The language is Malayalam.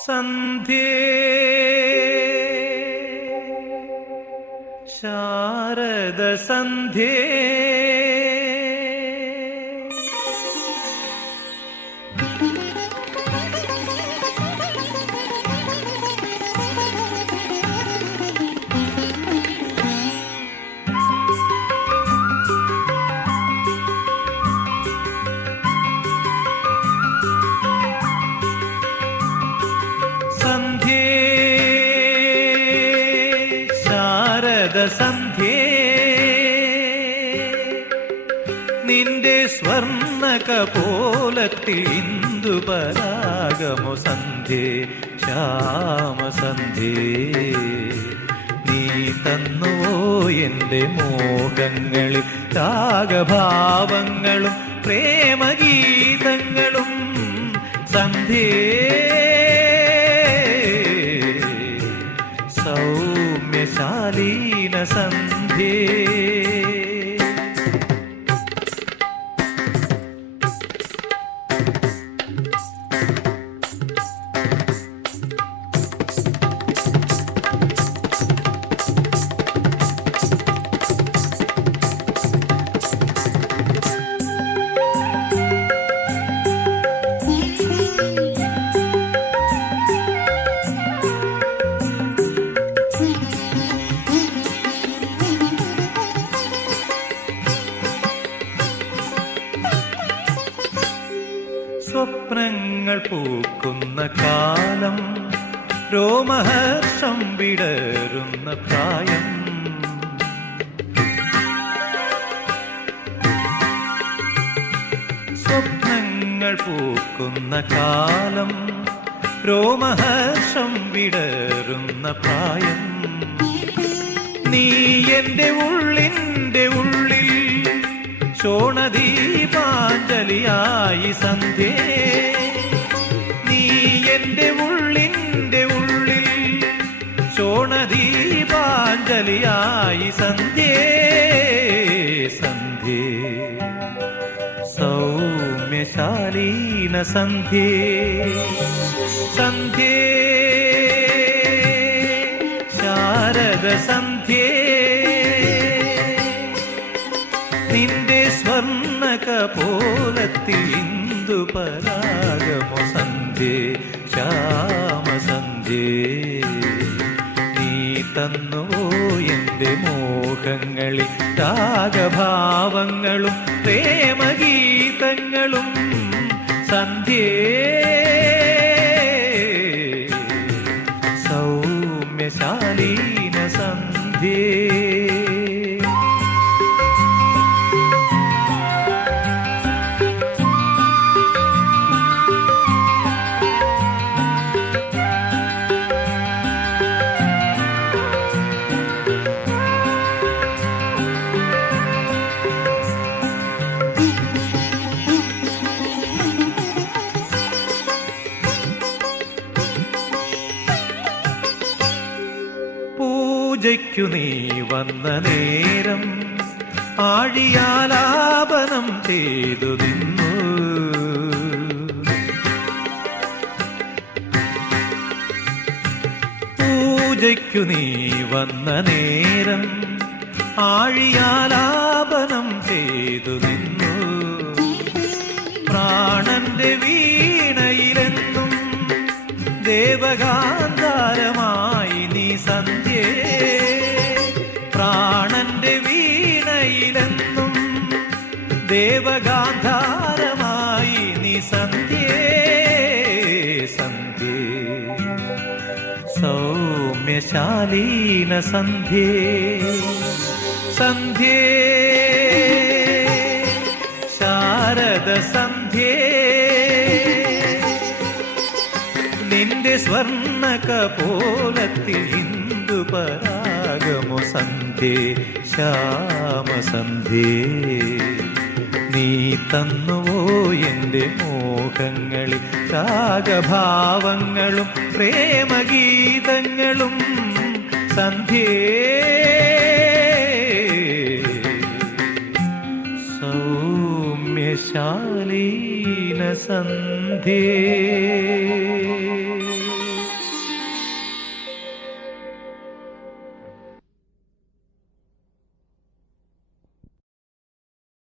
सन्ध्ये शारदसन्ध्ये സന്ധ്യേ. നിന്റെ സ്വർണ കപോലത്തിൽ ഇന്ദു പരാഗമോ സന്ധ്യേ ശ്യാമ സന്ധ്യേ. നീ തന്നുവോ എന്റെ മോഹങ്ങളിൽ രാഗഭാവങ്ങളും പ്രേമഗീതങ്ങളും. സന്ധ്യേ. സ്വപ്നങ്ങൾ പൂക്കുന്ന കാലം രോമഹർഷം വിടരുന്ന പ്രായം. സ്വപ്നങ്ങൾ പൂക്കുന്ന കാലം രോമഹർഷം വിടരുന്ന പ്രായം. നീ എന്റെ ഉള്ളിന്റെ ഉള്ളിൽ ശോണദീപാഞ്ജലിയായി ശോണദീപാഞ്ജലിയായി സന്ധ്യേ സന്ധ്യേ സൗമ്യശാലീന സന്ധ്യേ സന്ധ്യേ ശാരദ സന്ധ്യേ നിന്റെ സ്വർണ കപോലത്തിൽ ഇന്ദു പരാഗമോ സന്ധ്യേ ശ്യാമ സന്ധ്യേ നീ തന്നുവോ എന്റെ മോഹങ്ങളിൽ രാഗഭാവങ്ങളും പ്രേമഗീതങ്ങളും സന്ധ്യേ പൂജയ്ക്കു നീ വന്ന നേരം ആഴിയാലാപനം ചെയ്തു നിന്നു. പൂജയ്ക്കു നീ വന്ന നേരം ആഴിയാലാപനം ചെയ്തു നിന്നു. പ്രാണന്റെ വീണയിലെന്നും ദേവകാന്താരമായി ദേവഗാന്ധാരമായി നീ സന്ധ്യേ സന്ധ്യേ. സൗമ്യശാലീന സന്ധ്യേ സന്ധ്യേ. ശാരദ സന്ധ്യേ. നിന്റെ സ്വർണ കപോലത്തിൽ ഹിന്ദു പരാഗമോ സന്ധ്യേ ശ്യാമ നീ തന്നുവോ എന്റെ മോഹങ്ങളിൽ രാഗഭാവങ്ങളും പ്രേമഗീതങ്ങളും സന്ധ്യേ. സൗമ്യശാലീന സന്ധ്യേ.